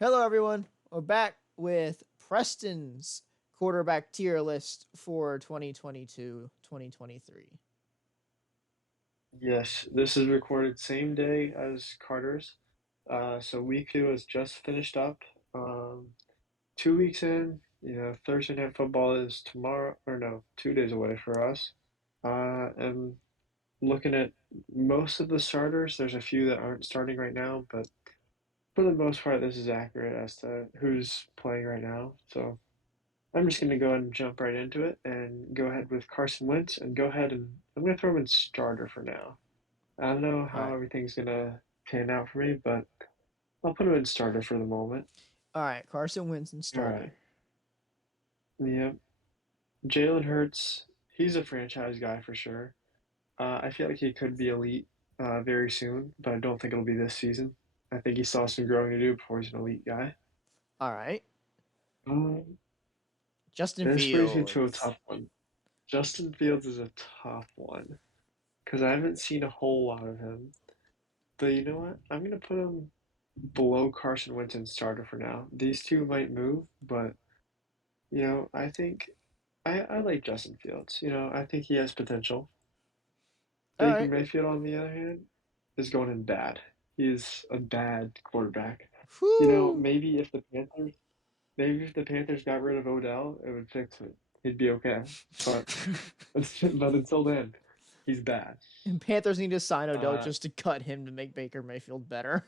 Hello, everyone. We're back with Preston's quarterback tier list for 2022 2023. Yes, this is recorded same day as Carter's. So week two is just finished up. 2 weeks in, Thursday night football is tomorrow, or no, 2 days away for us. And looking at most of the starters, there's a few that aren't starting right now, but for the most part, this is accurate as to who's playing right now. So I'm just going to go ahead and jump right into it and go ahead with Carson Wentz and go ahead and I'm going to throw him in starter for now. I don't know All how right. everything's gonna pan out for me, but I'll put him in starter for the moment. All right. Carson Winston All starter. right. Yep. Jalen Hurts, he's a franchise guy for sure. I feel like he could be elite very soon, but I don't think it'll be this season. I think he still has some growing to do before he's an elite guy. All right. Um, Justin this brings me to a Fields. tough one. Justin Fields is a tough one because I haven't seen a whole lot of him. But you know what? I'm gonna put him below Carson Wentz in starter for now. These two might move, but I think I like Justin Fields. I think he has potential. All Baker right. Mayfield, on the other hand, is going in bad. He is a bad quarterback. Whew. Maybe if the Panthers got rid of Odell, it would fix it. He'd be okay. But but until then, he's bad. And Panthers need to sign Odell Uh, just to cut him to make Baker Mayfield better.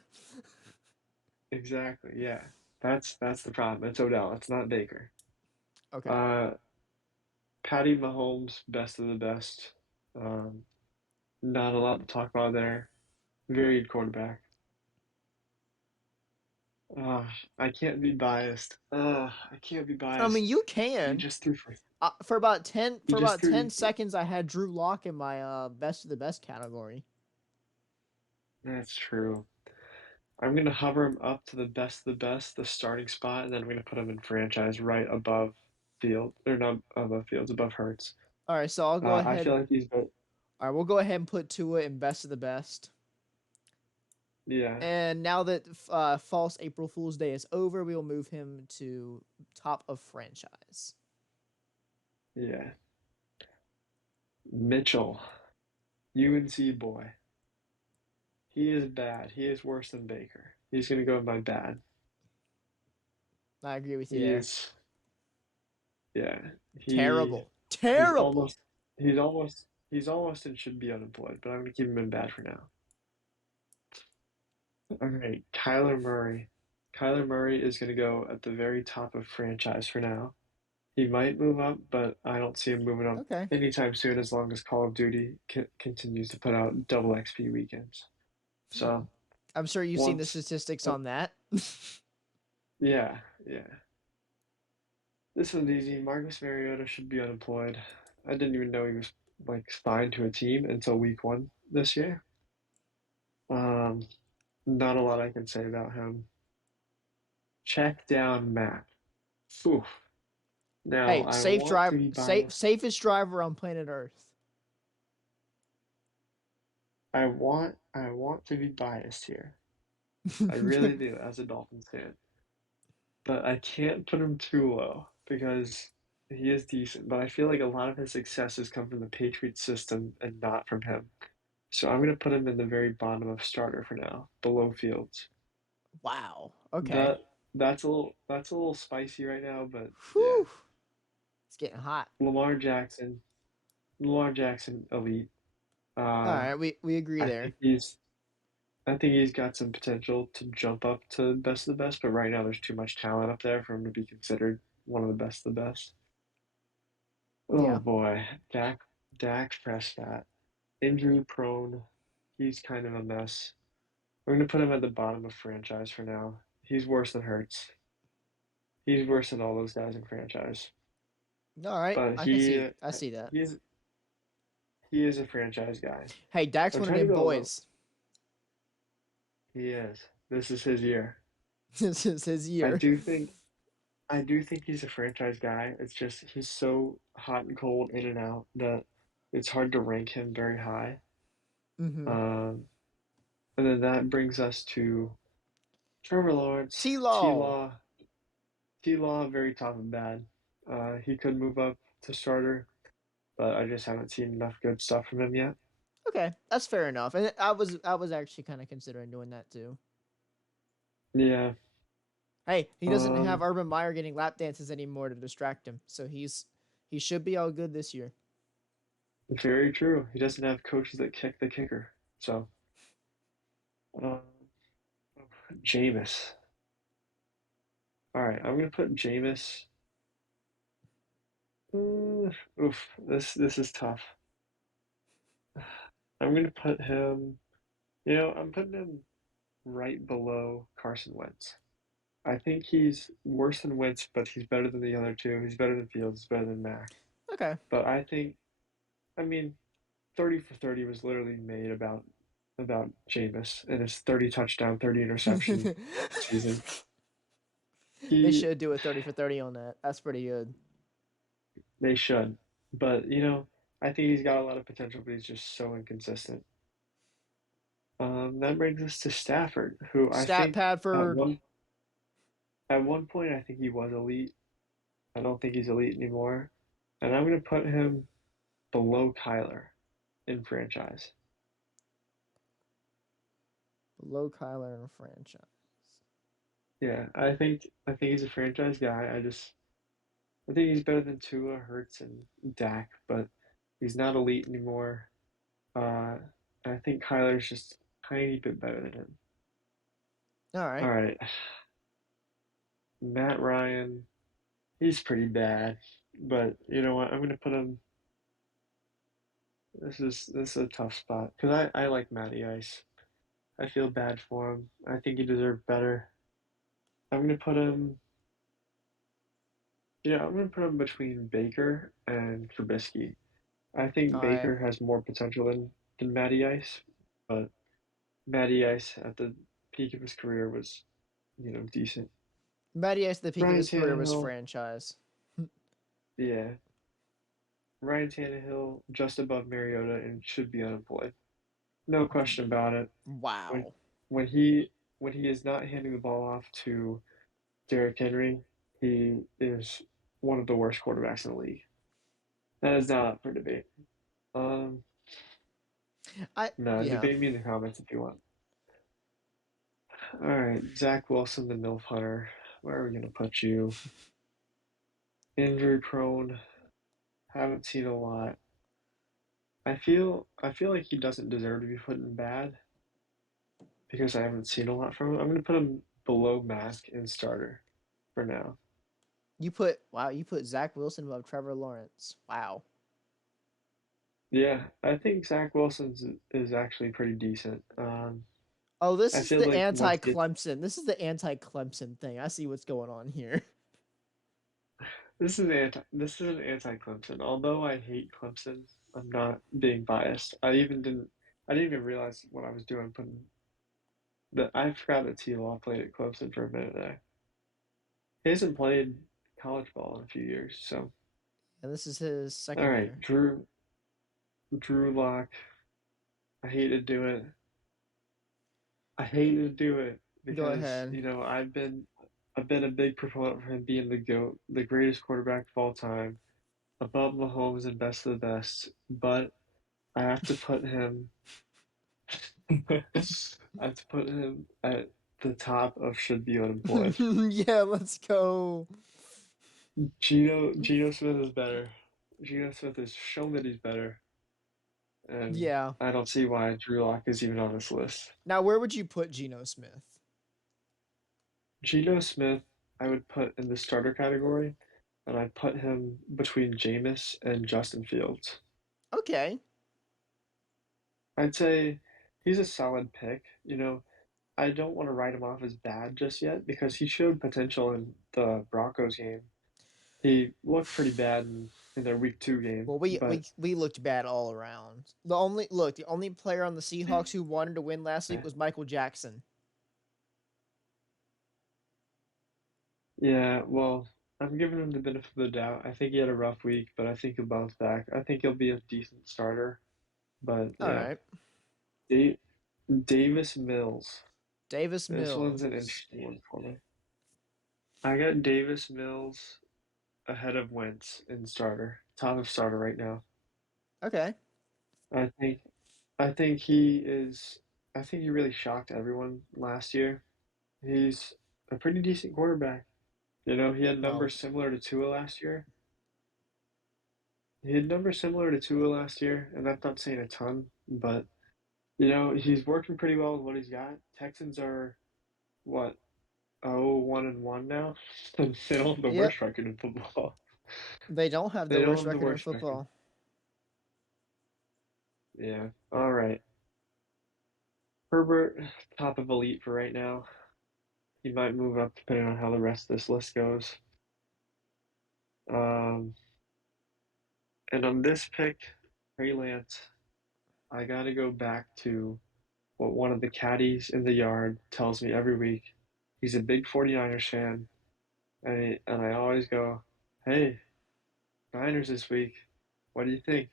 exactly. Yeah, that's the problem. It's Odell. It's not Baker. Okay. Uh, Patty Mahomes, best of the best. Um, Not a lot to talk about there. Very good quarterback. Uh, I can't be biased. I can't be I mean, biased. you He can. just threw for For about 10 he for just about threw 10 seconds I had Drew Lock in my best of the best category. That's true. I'm gonna hover him up to the best of the best, the starting spot, and then I'm gonna put him in franchise right above Field or not above Fields, above Hurts. All right, so I'll go I ahead. feel like he's but All right, we'll go ahead and put Tua in best of the best. yeah, And now that false April Fool's Day is over, we will move him to top of franchise. yeah. Mitchell, UNC boy. He is bad. He is worse than Baker. He's gonna go in by bad. I agree with you He there. is Yeah, he Terrible. he's Terrible. almost he's almost and should be unemployed, but I'm gonna keep him in bad for now. All right, Kyler Murray. Kyler Murray is gonna go at the very top of franchise for now. He might move up, but I don't see him moving up Okay. anytime soon as long as Call of Duty continues to put out double XP weekends. So I'm sure you've seen the once, statistics uh, on that. yeah, yeah. This one's easy. Marcus Mariota should be unemployed. I didn't even know he was like signed to a team until week one this year. Um, Not a lot I can say about him. Check down Matt. Oof. Now Hey, I safe want to drive, be safe, biased. safest driver on planet Earth. I want to be biased here. I really do as a Dolphins fan. But I can't put him too low because he is decent. But I feel like a lot of his success has come from the Patriots system and not from him. So I'm gonna put him in the very bottom of starter for now, below Fields. Wow. Okay. That's a little spicy right now, but yeah. Whew. It's getting hot. Lamar Jackson, Lamar Jackson, elite. All Uh, right, we agree I there. think he's I think he's got some potential to jump up to best of the best, but right now there's too much talent up there for him to be considered one of the best of the best. Oh Yeah. boy, Dak Prescott, injury prone. He's kind of a mess. We're gonna put him at the bottom of franchise for now. He's worse than Hurts. He's worse than all those guys in franchise. All right, But I can see. I see that. he is he is a franchise guy. Hey, Dak's I'm one of trying to them go low. boys. He is. This is his year. This is his I year. do think I do think he's a franchise guy. It's just he's so hot and cold in and out that it's hard to rank him very high. Mm-hmm. Um, and then that brings us to Trevor Lawrence, T T Law. Law, T Law, very top and bad. He could move up to starter, but I just haven't seen enough good stuff from him yet. Okay, that's fair enough. And I was actually kind of considering doing that too. Yeah. Hey, he doesn't have Um, Urban Meyer getting lap dances anymore to distract him, so he should be all good this year. very true. He doesn't have coaches that kick the kicker. So, uh, Jameis. All right, I'm gonna put Jameis. Oof, this is tough. I'm gonna put him. I'm putting him right below Carson Wentz. I think he's worse than Wentz, but he's better than the other two. He's better than Fields. He's better than Mac. Okay. But I mean, 30 for 30 was literally made about Jameis and his 30 touchdown, 30 interception season. They He should do a 30 for 30 on that. That's pretty good. They should, but I think he's got a lot of potential, but he's just so inconsistent. That brings us to Stafford, who I Stat think Padford. at one point I think he was elite. I don't think he's elite anymore, and I'm gonna put him below Kyler in franchise. Below Kyler in a franchise. Yeah, I think he's a franchise guy. I think he's better than Tua, Hurts, and Dak, but he's not elite anymore. Uh, I think Kyler's just a tiny bit better than him. All All right. right, Matt Ryan, he's pretty bad, but you know what? I'm gonna put him. This is a tough spot because I like Matty Ice. I feel bad for him. I think he deserved better. I'm gonna put him. I'm gonna put him between Baker and Trubisky. I think All right. Baker has more potential than Matty Ice, but Matty Ice at the peak of his career was, decent. Matty Ice at the peak of Ryan his career was Tannehill, franchise. yeah, Ryan Tannehill just above Mariota and should be unemployed. No question about it. When Wow. when he when he is not handing the ball off to Derrick Henry, he is one of the worst quarterbacks in the league. That is not up for debate. Um, I no, yeah. debate me in the comments if you want. All right, Zach Wilson, the MILF Hunter. Where are we gonna put you? Injury prone. Haven't seen a lot. I feel like he doesn't deserve to be put in bad because I haven't seen a lot from him. I'm gonna put him below Mask and starter for now. You put Zach Wilson above Trevor Lawrence. Wow. Yeah, I think Zach Wilson's is actually pretty decent. Oh, this I is feel the like anti once he gets Clemson. This is the anti Clemson thing. I see what's going on here. this is an anti-Clemson. Although I hate Clemson, I'm not being biased. I didn't even realize what I was doing putting that I forgot that T Law played at Clemson for a minute there. He hasn't played college ball in a few years, so And this is his all second right, year. Drew Lock. I hate to do it. I hate to do it Go because, ahead. I've been a big proponent for him being the GOAT, the greatest quarterback of all time, above Mahomes and best of the best, but I have to put him I have to put him at the top of should be unemployed. Yeah, let's go. Geno Smith is better. Geno Smith has shown that he's better, and Yeah. I don't see why Drew Lock is even on this list. Now, where would you put Geno Smith? Geno Smith, I would put in the starter category, and I'd put him between Jameis and Justin Fields. Okay. I'd say he's a solid pick. I don't want to write him off as bad just yet because he showed potential in the Broncos game. He looked pretty bad in their week 2 game, Well, we, but we we looked bad all around. The only player on the Seahawks who wanted to win last week was Michael Jackson. yeah, well, I'm giving him the benefit of the doubt. I think he had a rough week, but I think he'll bounce back. I think he'll be a decent starter. But All yeah, right. Da- Davis Mills. Davis This one's an Mills. interesting one for me. I got Davis Mills ahead of Wentz in starter, top of starter right now. Okay. I think I think he is I think he really shocked everyone last year. He's a pretty decent quarterback. You know, he had Well, numbers similar to Tua last year. He had numbers similar to Tua last year, and that's not saying a ton, but you know, he's working pretty well with what he's got. Texans are what, 1-1 now? And they don't have the yep. worst record in football. They don't have They the don't worst have the record in worst record. football. Yeah. All right. Herbert, top of elite for right now. He might move up depending on how the rest of this list goes. Um, and on this pick, Trey Lance, I gotta go back to what one of the caddies in the yard tells me every week. He's a big 49ers fan, and I always go, "Hey, Niners this week. What do you think?"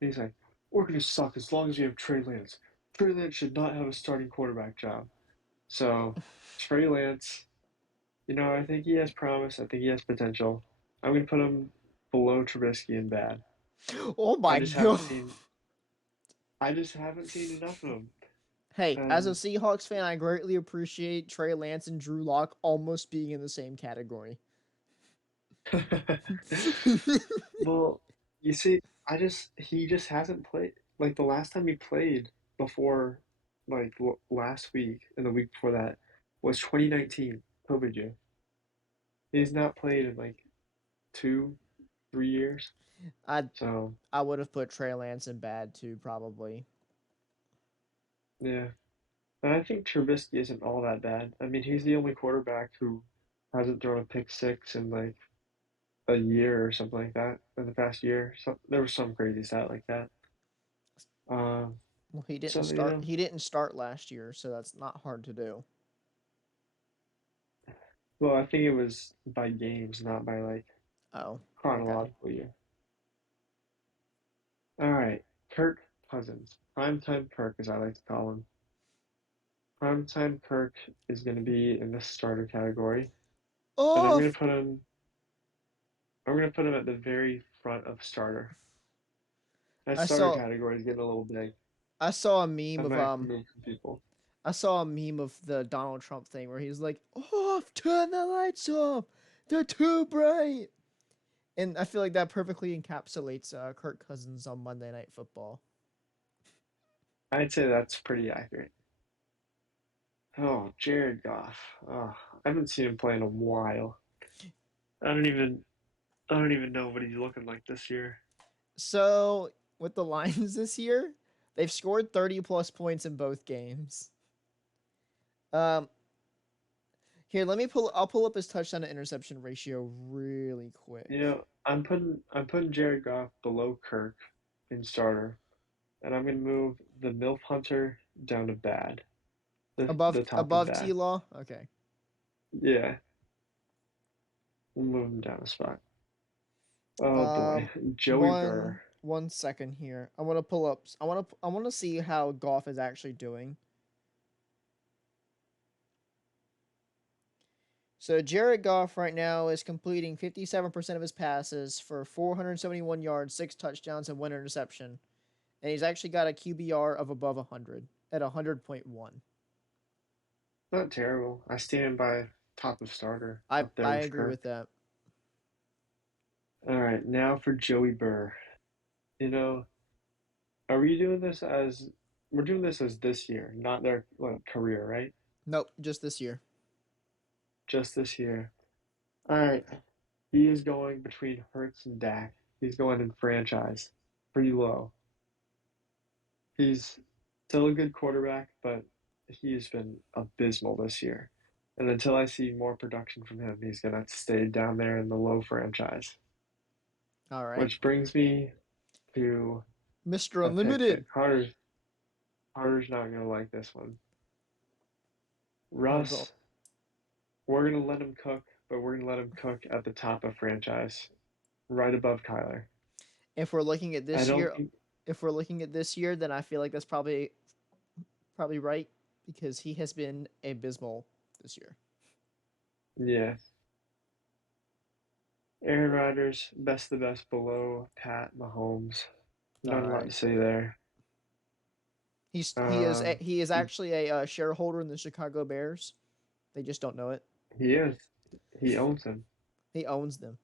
And he's like, "We're gonna suck as long as we have Trey Lance. Trey Lance should not have a starting quarterback job." So Trey Lance, you know, I think he has promise. I think he has potential. I'm gonna put him below Trubisky in bad. Oh I my just haven't god. seen. I just haven't seen enough of him. Hey, as a And Seahawks fan, I greatly appreciate Trey Lance and Drew Lock almost being in the same category. well, you see, he just hasn't played. Like the last time he played before, like last week and the week before that was 2019 COVID year. He's not played in like 2, 3 years. I So I would have put Trey Lance in bad too, probably. yeah, and I think Trubisky isn't all that bad. I mean, he's the only quarterback who hasn't thrown a pick six in like a year or something like that in the past year. So there was some crazy stat like that. Um, Well, he didn't so you start. know, He didn't start last year, so that's not hard to do. well, I think it was by games, not by like Oh, okay. chronological year. All right, Kirk Cousins, primetime Kirk, as I like to call him. Primetime Kirk is going to be in the starter category, and Oh, I'm gonna put him at the very front of starter. That I starter saw. category is getting a little big. I saw a I meme of might have to move some people. I saw a meme of the Donald Trump thing where he's like, "Off, turn the lights off. They're too bright." And I feel like that perfectly encapsulates Kirk Cousins on Monday Night Football. I'd say that's pretty accurate. Oh, Jared Goff. Oh, I haven't seen him play in a while. I don't even I don't even know what he's looking like this year. So with the Lions this year, they've scored 30 plus points in both games. Um, Here, let me pull. I'll pull up his touchdown to interception ratio really quick. You know, I'm putting Jared Goff below Kirk in starter, and I'm gonna move the MILF Hunter down to bad. The top of Above T bad. Law. Okay. Yeah, we'll move him down a spot. Oh boy, Um, Joey Burr. one second here. I want to pull up. I want to see how Goff is actually doing. So Jared Goff right now is completing 57% of his passes for 471 yards, 6 touchdowns, and 1 interception. And he's actually got a QBR of above 100 at 100.1. Not terrible. I stand by top of starter I up there I with agree Kirk. with that. All right, now for Joey Burr. You know, are we doing this as we're doing this as this year, not their like career, right? Nope, just this year. Just this year. All right, he is going between Hurts and Dak. He's going in franchise, pretty low. He's still a good quarterback, but he's been abysmal this year. And until I see more production from him, he's gonna stay down there in the low franchise. All right, Which brings me to Mr. a pick Unlimited. that Carter's not gonna like this one. Oh, go. Russ, we're gonna let him cook, but we're gonna let him cook at the top of franchise, right above Kyler. If we're looking at I this don't year, think then I feel like that's probably right. because he has been abysmal this year. Yeah. Aaron Rodgers, best of the best below Pat Mahomes. All Not a lot right. to say there. He is He actually a shareholder in the Chicago Bears. They just don't know it. he is. He owns him. He owns them.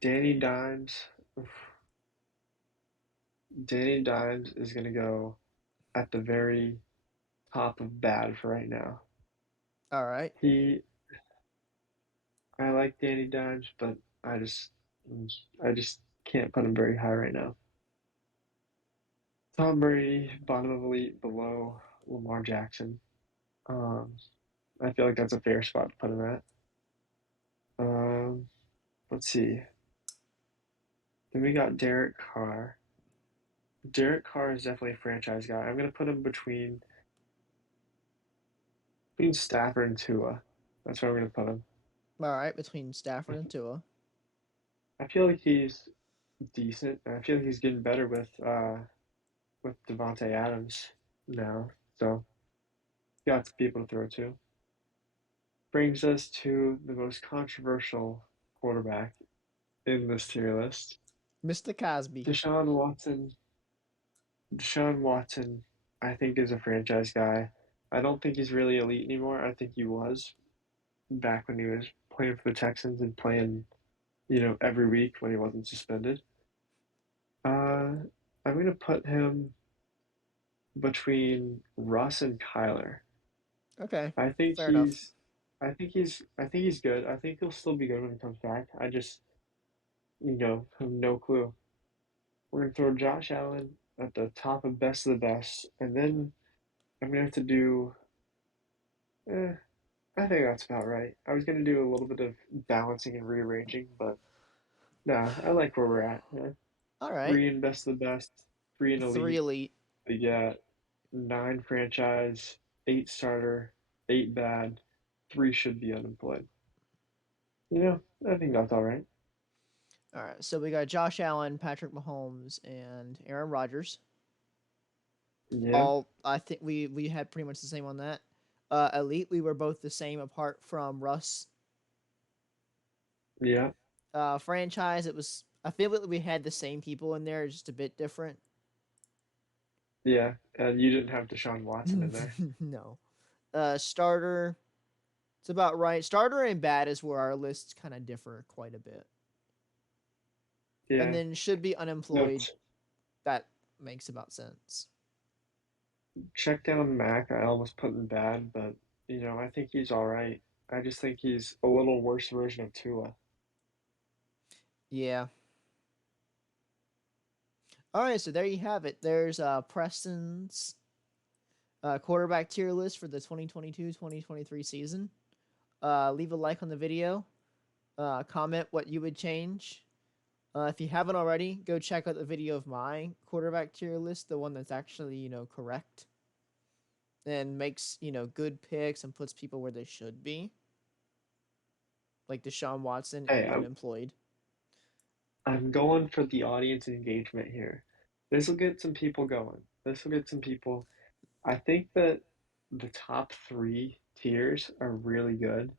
Danny Dimes. Danny Dimes is gonna go at the very top of bad for right now. All right. He I like Danny Dimes, but I just I just can't put him very high right now. Tom Brady, bottom of elite, below Lamar Jackson. Um, I feel like that's a fair spot to put him at. Um, let's see. Then we got Derek Carr. Derek Carr is definitely a franchise guy. I'm gonna put him between Stafford and Tua. That's where I'm gonna put him. All right. Between Stafford and Tua. I feel like he's decent. And I feel like he's getting better with Devontae Adams now. So got some people to throw to. Brings us to the most controversial quarterback in this tier list. Mr. Cosby. Deshaun Watson. Deshaun Watson, I think, is a franchise guy. I don't think he's really elite anymore. I think he was back when he was playing for the Texans and playing, every week when he wasn't suspended. I'm gonna put him between Russ and Kyler. Okay. I think Fair enough. he's, I think he's good. I think he'll still be good when he comes back. I just, have no clue. We're gonna throw Josh Allen at the top of best of the best, and then I'm gonna have to do. Eh, I think that's about right. I was gonna do a little bit of balancing and rearranging, but nah, I like where we're at. Yeah. All right. Three in best of the best, three in Three elite. elite. We got nine franchise, eight starter, eight bad, three should be unemployed. I think that's all right. All right. So we got Josh Allen, Patrick Mahomes, and Aaron Rodgers. Yeah, All I think we had pretty much the same on that. Elite, we were both the same apart from Russ. yeah, Franchise, it was. I feel like we had the same people in there, just a bit different. yeah. And you didn't have Deshaun Watson in there. No. Starter, it's about right. Starter and bad is where our lists kind of differ quite a bit. And Yeah. then should be unemployed. Notes. That makes about sense. Check down Mac. I almost put in bad, but I think he's all right. I just think he's a little worse version of Tua. Yeah. All right, so there you have it. There's Preston's quarterback tier list for the 2022-2023 season. Leave a like on the video. Comment what you would change. If you haven't already, go check out the video of my quarterback tier list, the one that's actually, correct and makes, good picks and puts people where they should be, like Deshaun Watson Hey, and unemployed. I'm going for the audience engagement here. This will get some people going. This will get some people. I think that the top three tiers are really good,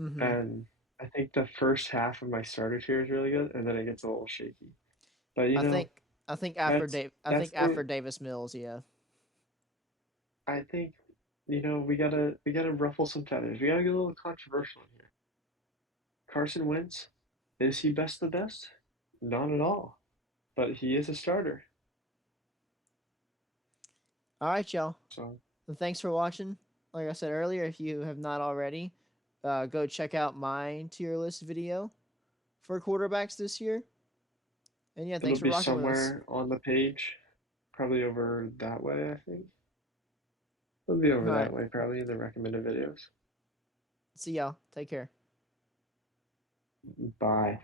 Mm-hmm. and I think the first half of my starter tier is really good, and then it gets a little shaky. But I think I think after that's Dave I that's think the after Davis Mills, yeah. I think we gotta ruffle some feathers. We gotta get a little controversial in here. Carson Wentz, is he best of the best? Not at all, but he is a starter. All right, y'all. So Well, thanks for watching. Like I said earlier, if you have not already, go check out my tier list video for quarterbacks this year. And yeah, it'll thanks for be rocking with us. somewhere on the page, probably over that way, I think. It'll be All over right. that way, probably in the recommended videos. See y'all. Take care. Bye.